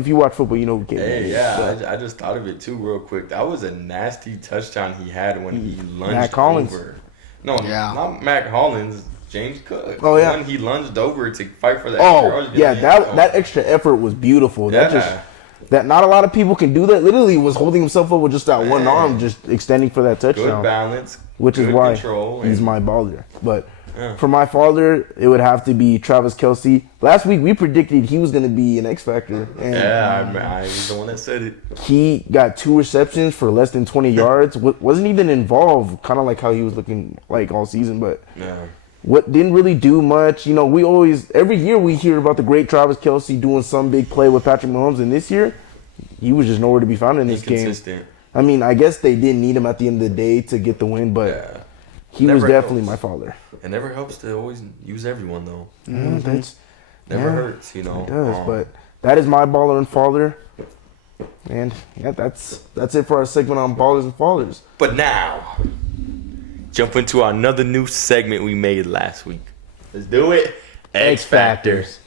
you watch football, you know who Caveman is. Yeah, I just thought of it too real quick. That was a nasty touchdown he had when he lunged Matt Collins. over. No, not Matt Collins. James Cook. Oh yeah, when he lunged over to fight for that. That extra effort was beautiful. That not a lot of people can do that. Literally was holding himself up with just that one arm, just extending for that touchdown. Good balance, which is why he's my baller. But for my father, it would have to be Travis Kelce. Last week we predicted he was going to be an X Factor. And I was the one that said it. He got 2 receptions for less than 20 yards. Wasn't even involved, kind of like how he was looking like all season, but. What didn't really do much. We always, every year we hear about the great Travis Kelce doing some big play with Patrick Mahomes, and this year, he was just nowhere to be found in this game. I mean, I guess they didn't need him at the end of the day to get the win, but he was definitely my father. It never helps to always use everyone, though. That's never hurts, It does, but that is my baller and father. And, that's it for our segment on ballers and fallers. But now, jump into another new segment we made last week. Let's do it. X Factors.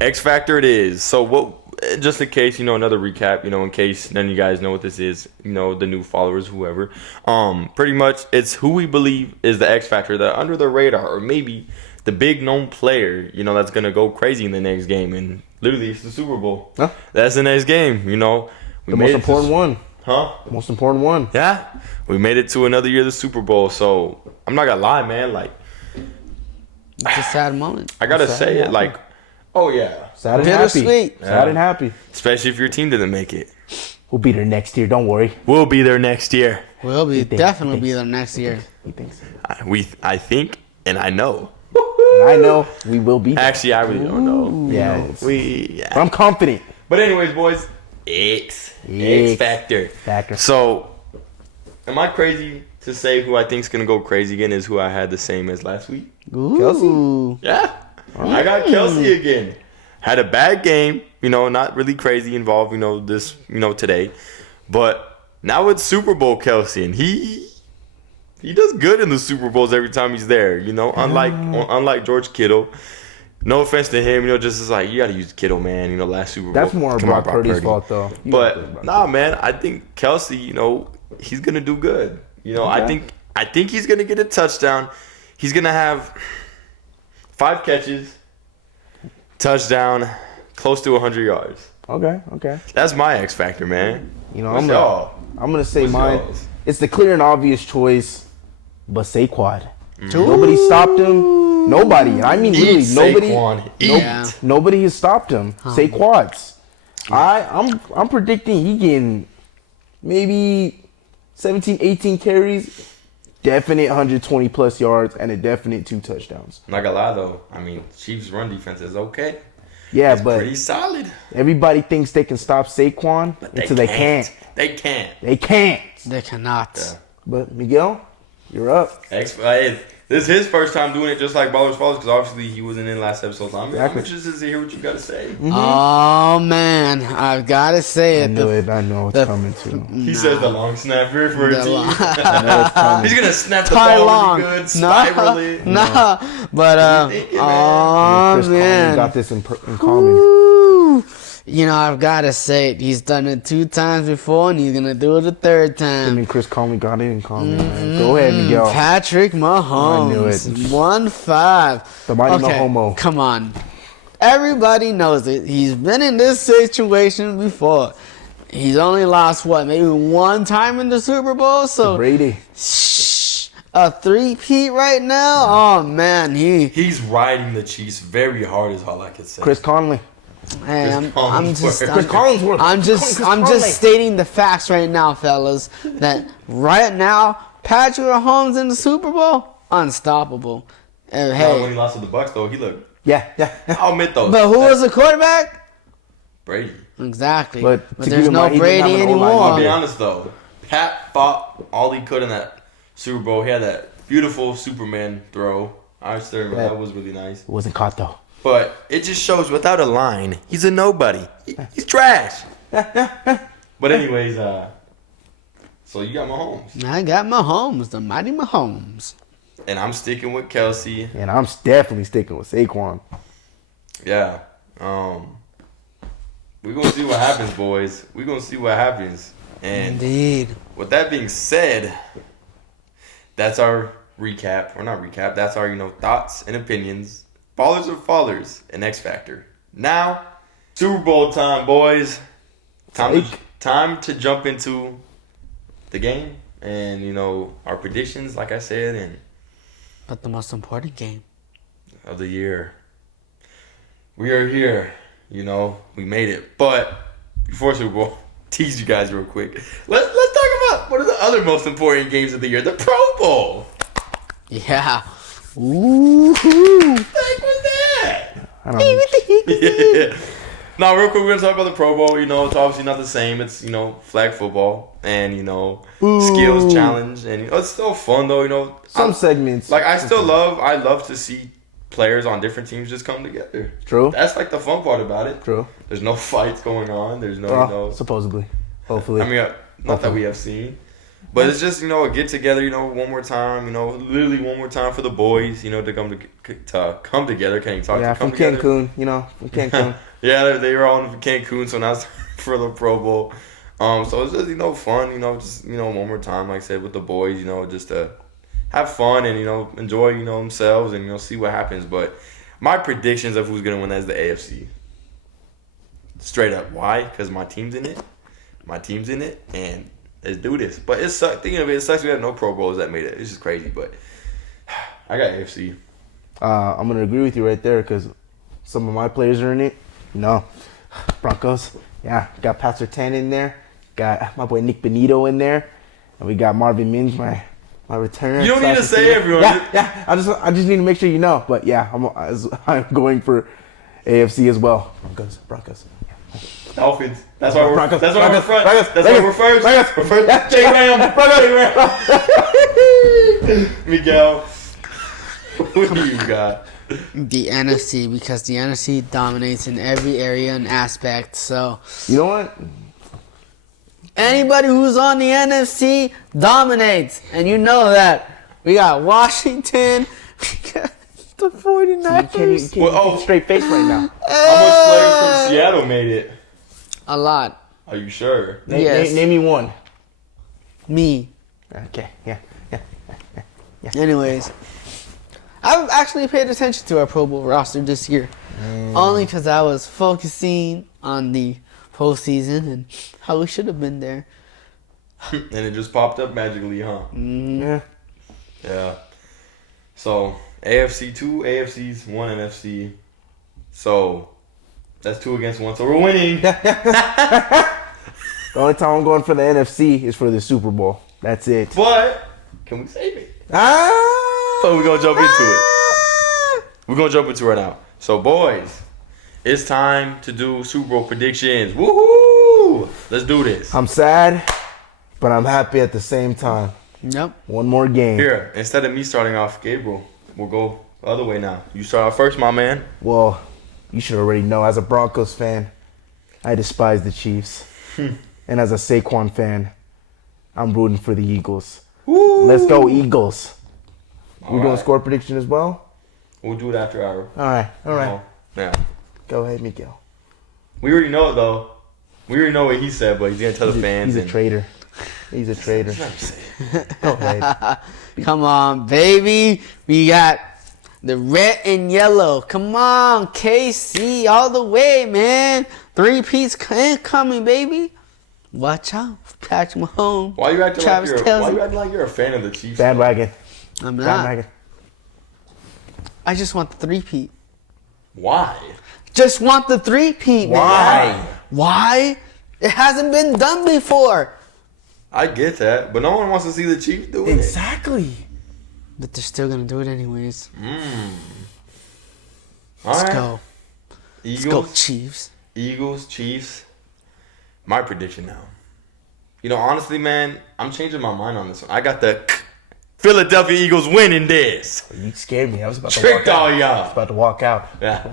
X Factor it is. So just in case, another recap, in case none of you guys know what this is, the new followers, whoever. Pretty much it's who we believe is the X Factor, that under the radar, or maybe the big known player, that's going to go crazy in the next game. And literally it's the Super Bowl. Huh? That's the next game, The most important one. Huh? Most important one. Yeah. We made it to another year of the Super Bowl, so I'm not gonna lie, man. It's a sad moment. I gotta say it, sad and happy. Sweet. Sad and happy. Especially if your team didn't make it. We'll be there next year. Don't worry. We'll be there next year. We'll definitely be there next year. He thinks. I think, and I know. And I know we will be there. Actually, I really don't know. Yeah. I'm confident. But anyways, boys, X Factor. So. Am I crazy to say who I think is going to go crazy again is who I had the same as last week? Kelce? Yeah. I got Kelce again. Had a bad game, not really crazy involved, this, today. But now it's Super Bowl Kelce, and he does good in the Super Bowls every time he's there, unlike George Kittle. No offense to him, just is like, you got to use Kittle, man, last Super Bowl. That's more Brock Purdy's fault, though. But, man, I think Kelce, he's gonna do good. Okay. I think he's gonna get a touchdown. He's gonna have 5 catches, touchdown, close to 100 yards. Okay. That's my X Factor, man. I'm gonna say mine. Yours? It's the clear and obvious choice, but Saquon. Nobody stopped him. Nobody. I mean, literally nobody. Nobody has stopped him. Saquon. I'm predicting he getting maybe 17, 18 carries, definite 120 plus yards, and a definite 2 touchdowns. I'm not gonna lie though. I mean, Chiefs' run defense is okay. Yeah, it's but pretty solid. Everybody thinks they can stop Saquon until they can't. They can't. They can't. They cannot. Yeah. But Miguel, you're up. This is his first time doing it, just like Ballers Fathers, because obviously he wasn't in last episode. So I'm interested to hear what you got to say. Mm-hmm. Oh man, I've got to say it. I know it's coming too. He says the long snapper for a team. He's gonna snap the ball really good, spiral it. No, but Chris man, got this in common. Ooh. You know, I've got to say it. He's done it 2 times before, and he's going to do it a 3rd time. I mean, Chris Conley got it in common. Go ahead, Miguel. Patrick Mahomes. I knew it. 1-5. The mighty Mahomo. Come on. Everybody knows it. He's been in this situation before. He's only lost, maybe 1 time in the Super Bowl? So Brady. A 3-peat right now? Oh, man. He's riding the Chiefs very hard is all I can say. Chris Conley. Hey, I'm just stating the facts right now, fellas. That right now, Patrick Mahomes in the Super Bowl, unstoppable. And hey, when he lost to the Bucs, though, he looked. Yeah. I'll admit though. But who was the quarterback? Brady. Exactly. But there's no Brady anymore. I'll be honest though, Pat fought all he could in that Super Bowl. He had that beautiful Superman throw. I still remember that was really nice. It wasn't caught though. But it just shows without a line, he's a nobody. He's trash. But anyways, so you got Mahomes. I got Mahomes, the mighty Mahomes. And I'm sticking with Kelsey. And I'm definitely sticking with Saquon. Yeah. We're going to see what happens, boys. We're going to see what happens. And indeed. With that being said, that's our recap. Or not recap. That's our, thoughts and opinions. Ballers or Fathers and X Factor. Now, Super Bowl time, boys. Time to jump into the game and, our predictions, like I said, but the most important game of the year. We are here. We made it. But before Super Bowl, tease you guys real quick. Let's talk about what are the other most important games of the year. The Pro Bowl. Yeah. Ooh. Heck was that? I don't know. Now, real quick, we're going to talk about the Pro Bowl. It's obviously not the same. It's, flag football and, skills challenge. And, it's still fun, though, Some segments. Like, I love to see players on different teams just come together. True. That's, like, the fun part about it. True. There's no fights going on. There's no, supposedly. Hopefully. I mean, not that we have seen. But it's just, a get together, one more time, literally one more time for the boys, to come together. Can't talk yeah, to come from together. Cancun, from Cancun. Yeah, they were all in Cancun, so now it's for the Pro Bowl. So it's just, fun, just, one more time, like I said, with the boys, just to have fun and, enjoy, themselves and, see what happens. But my predictions of who's going to win that is the AFC. Straight up. Why? Because my team's in it. And let's do this. But it sucks. Thinking of it, it sucks we have no Pro Bowls that made it. It's just crazy. But I got AFC. I'm going to agree with you right there because some of my players are in it. Broncos. Yeah, got Pat Surtain in there. Got my boy Nick Benito in there. And we got Marvin Mims, my returner. You don't need to say everyone. Yeah. I just need to make sure you know. But yeah, I'm going for AFC as well. Broncos. Dolphins. That's why we're Broncos. That's why we're front. Broncos. That's why we're first. Broncos. We're first. Yeah. J-Ram. Miguel. Who do you got? The NFC, because the NFC dominates in every area and aspect. So you know what? Anybody who's on the NFC dominates, and you know that. We got Washington. We got the 49ers. You can't keep straight face right now. How much players from Seattle made it? A lot. Are you sure? Yes. Name me one. Me. Okay. Yeah. Anyways, I've actually paid attention to our Pro Bowl roster this year. Only because I was focusing on the postseason and how we should have been there. And it just popped up magically, huh? Yeah. So, AFC 2 AFCs, 1 NFC. So, that's 2 against 1. So, we're winning. The only time I'm going for the NFC is for the Super Bowl. That's it. But, can we save it? So, we're going to jump into it. We're going to jump into it right now. So, boys, it's time to do Super Bowl predictions. Woohoo! Let's do this. I'm sad, but I'm happy at the same time. Yep. One more game. Here, instead of me starting off, Gabriel, we'll go the other way now. You start off first, my man. Well, you should already know. As a Broncos fan, I despise the Chiefs. And as a Saquon fan, I'm rooting for the Eagles. Woo! Let's go, Eagles. We're doing right. score prediction as well? We'll do it after our. All right. Yeah. Go ahead, Miguel. We already know it, though. We already know what he said, but he's going to tell the fans. He's a traitor. He's a traitor. Go ahead. Come on, baby. We got the red and yellow. Come on, KC, all the way, man. 3-peats coming, baby. Watch out, Patrick Mahomes. Why you acting Travis like you're a fan of the Chiefs? Bandwagon. I'm not. Bandwagon. I just want the 3-peat. Why? Just want the 3-peat, man. Why? Why? It hasn't been done before. I get that, but no one wants to see the Chiefs doing Exactly. But they're still gonna do it anyways. it. Let's Alright. go. Eagles, Let's go, Chiefs. Eagles, Chiefs. My prediction now. You know, honestly, man, I'm changing my mind on this one. I got the Philadelphia Eagles winning this. You scared me. I was about to Tricked walk out. all I was y'all. about to walk out. Yeah.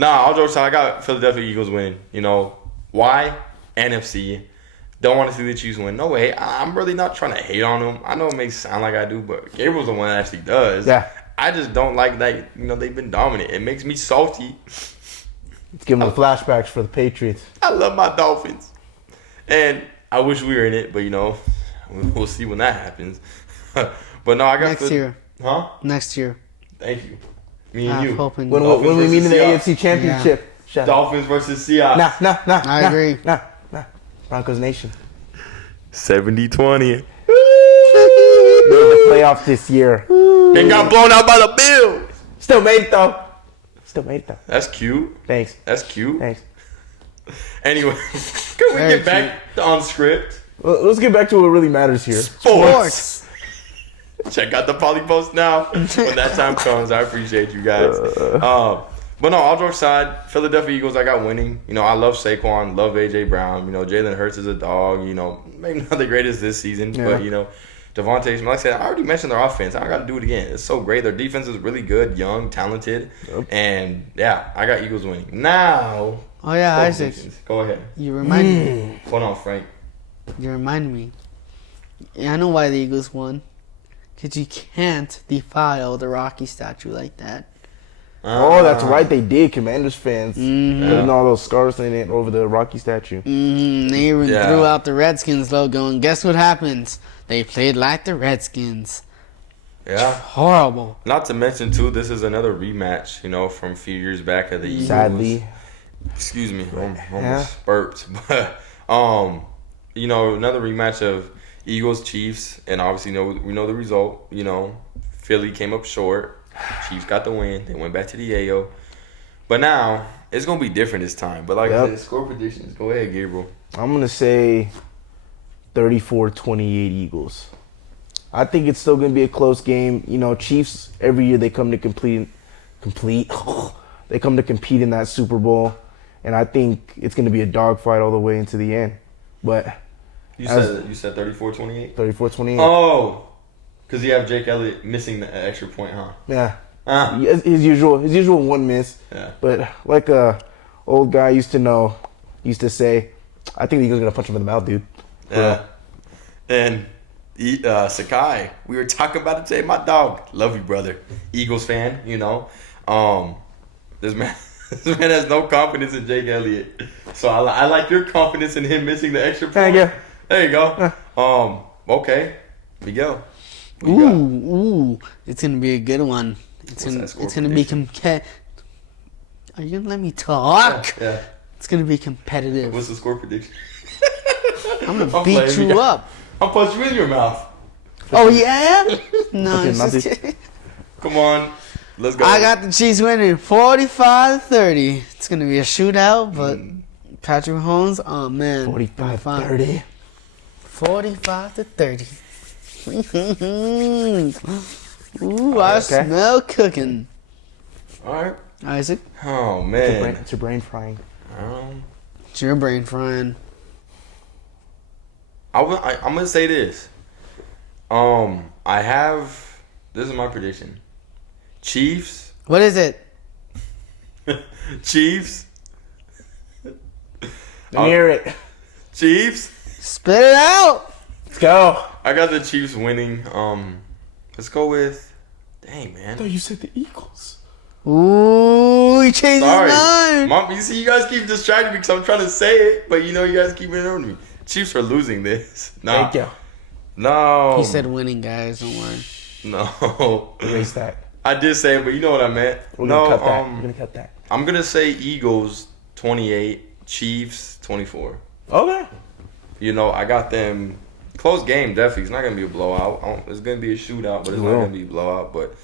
I'll joke aside. I got Philadelphia Eagles winning. You know, why? NFC. Don't want to see the Chiefs win. No way. I'm really not trying to hate on them. I know it may sound like I do, but Gabriel's the one that actually does. Yeah. I just don't like that, you know, they've been dominant. It makes me salty. Let's give them the flashbacks for the Patriots. I love my Dolphins. And I wish we were in it, but, you know, we'll see when that happens. But no, I got Next year. Huh? Next year. Thank you. Me and I'm you. hoping. When Dolphins we meet in the versus AFC Championship. Shut up. Dolphins versus Seahawks. Nah. I agree. Nah. Broncos Nation. 70-20. Made the playoffs this year. And got blown out by the Bills. Still made it though. That's cute. Thanks. That's cute. Thanks. Anyway, can we Very get back on script? Well, let's get back to what really matters here. Sports. Check out the Poly Post now when that time comes. I appreciate you guys. But no, all jokes aside, Philadelphia Eagles, I got winning. You know, I love Saquon, love A.J. Brown. You know, Jalen Hurts is a dog. You know, maybe not the greatest this season, but, you know, Devontae Smith, like I said, I already mentioned their offense. I don't got to do it again. It's so great. Their defense is really good, young, talented. Yep. And, yeah, I got Eagles winning. Now. Oh, yeah, Isaac. Go ahead. You remind me. Hold on, Frank. You remind me. Yeah, I know why the Eagles won. Because you can't defile the Rocky statue like that. Oh, that's right. They did. Commanders fans. Mm-hmm. Putting all those scars over the Rocky statue. Mm-hmm. They even threw out the Redskins logo. And guess what happens? They played like the Redskins. Yeah. Horrible. Not to mention, too, this is another rematch, you know, from a few years back at the Eagles. Sadly. Excuse me. Almost burped. But, you know, another rematch of Eagles-Chiefs. And obviously, we know the result. You know, Philly came up short. Chiefs got the win. They went back to the AO. But now, it's going to be different this time. But like I said, score predictions. Go ahead, Gabriel. I'm going to say 34-28 Eagles. I think it's still going to be a close game. You know, Chiefs, every year they come to compete. They come to compete in that Super Bowl. And I think it's going to be a dogfight all the way into the end. But you said 34-28? 34-28. Oh. Because you have Jake Elliott missing the extra point, huh? Yeah. His usual one miss. Yeah. But like a old guy used to say, I think the Eagles are going to punch him in the mouth, dude. Yeah. And Sakai, we were talking about it today. My dog, love you, brother. Eagles fan, you know. This man has no confidence in Jake Elliott. So I like your confidence in him missing the extra point. There you go. Okay. Miguel. Ooh, it's gonna be a good one. It's gonna be competitive. Are you gonna let me talk? Yeah. It's gonna be competitive. What's the score prediction? I'm gonna beat you up. I'll punch you in your mouth. Oh yeah? No, just kidding. Come on, let's go. I got the Chiefs winning 45-30. It's gonna be a shootout, but Patrick Mahomes, oh man, 45-30. 45-30. Ooh, I smell cooking. All right, Isaac. Oh man, it's your brain frying. It's your brain frying. I'm gonna say this. This is my prediction. Chiefs. What is it? Chiefs. Let me hear it. Chiefs. Spit it out. Let's go. I got the Chiefs winning. Let's go with. Dang, man. I thought you said the Eagles. Ooh, he changed his mind. Mom, you see, you guys keep distracting me because I'm trying to say it, but you guys keep interrupting me. Chiefs are losing this. Nah. Thank you. No. He said winning, guys. Don't worry. No. Erase that. I did say it, but you know what I meant. We're gonna cut that. We're gonna cut that. I'm gonna say Eagles 28, Chiefs 24. Okay. I got them close game. Definitely, it's not gonna be a blowout. It's gonna be a shootout, but it's not gonna be a blowout. But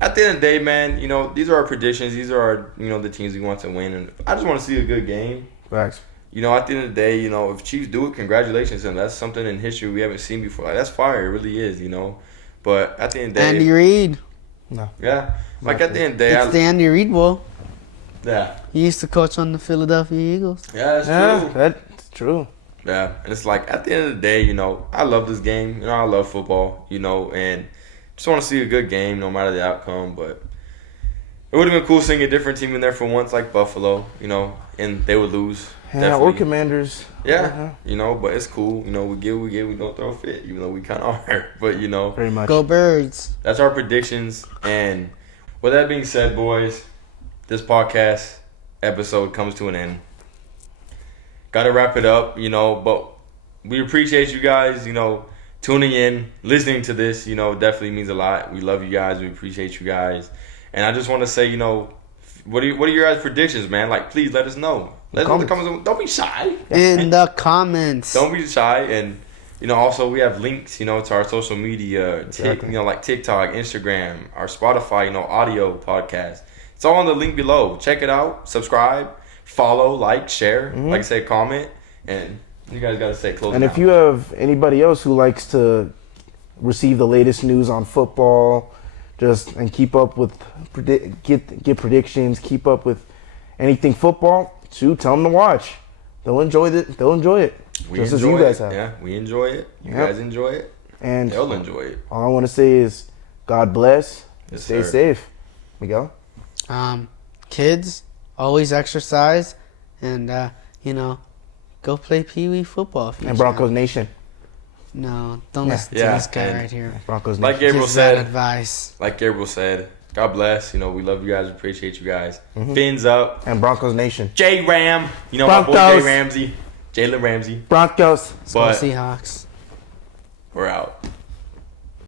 at the end of the day, man, these are our predictions. These are our, the teams we want to win, and I just want to see a good game. Facts. At the end of the day, if Chiefs do it, congratulations to them. That's something in history we haven't seen before. Like, that's fire. It really is, But at the end of the day, Andy Reid. No. Yeah. Like at the end of the day, It's the Andy Reid Bowl. Yeah. He used to coach on the Philadelphia Eagles. Yeah, that's true. That's true. Yeah, and it's like at the end of the day, I love this game. I love football. And just want to see a good game, no matter the outcome. But it would have been cool seeing a different team in there for once, like Buffalo. And they would lose. Yeah, definitely. or Commanders. Yeah, but it's cool. We get, we don't throw a fit, even though we kind of are. But very much. Go Birds. That's our predictions. And with that being said, boys, this podcast episode comes to an end. Got to wrap it up, but we appreciate you guys, tuning in, listening to this, definitely means a lot. We love you guys. We appreciate you guys. And I just want to say, what are your guys' predictions, man? Like, please let us know. Let us know in the comments. Don't be shy. In the comments. Don't be shy. And, also we have links, to our social media, Exactly. like TikTok, Instagram, our Spotify, audio podcast. It's all in the link below. Check it out. Subscribe. Follow, like, share, like I said, comment, and you guys got to say close. And if you have anybody else who likes to receive the latest news on football, and keep up with get predictions, keep up with anything football, tell them to watch. They'll enjoy it. They'll enjoy it just as you guys have. Yeah, we enjoy it. You guys enjoy it, and they'll enjoy it. All I want to say is, God bless. Yes, stay sir. safe. Miguel. Kids, always exercise, and go play Pee Wee football. And Broncos Nation. No, don't listen to this guy right here. Broncos Nation. Like Gabriel Gives that said. advice. Like Gabriel said. God bless. We love you guys. Appreciate you guys. Fins up. And Broncos Nation. J Ram. Broncos. My boy Jay Ramsey. Jalen Ramsey. Broncos. Let's go Seahawks. We're out.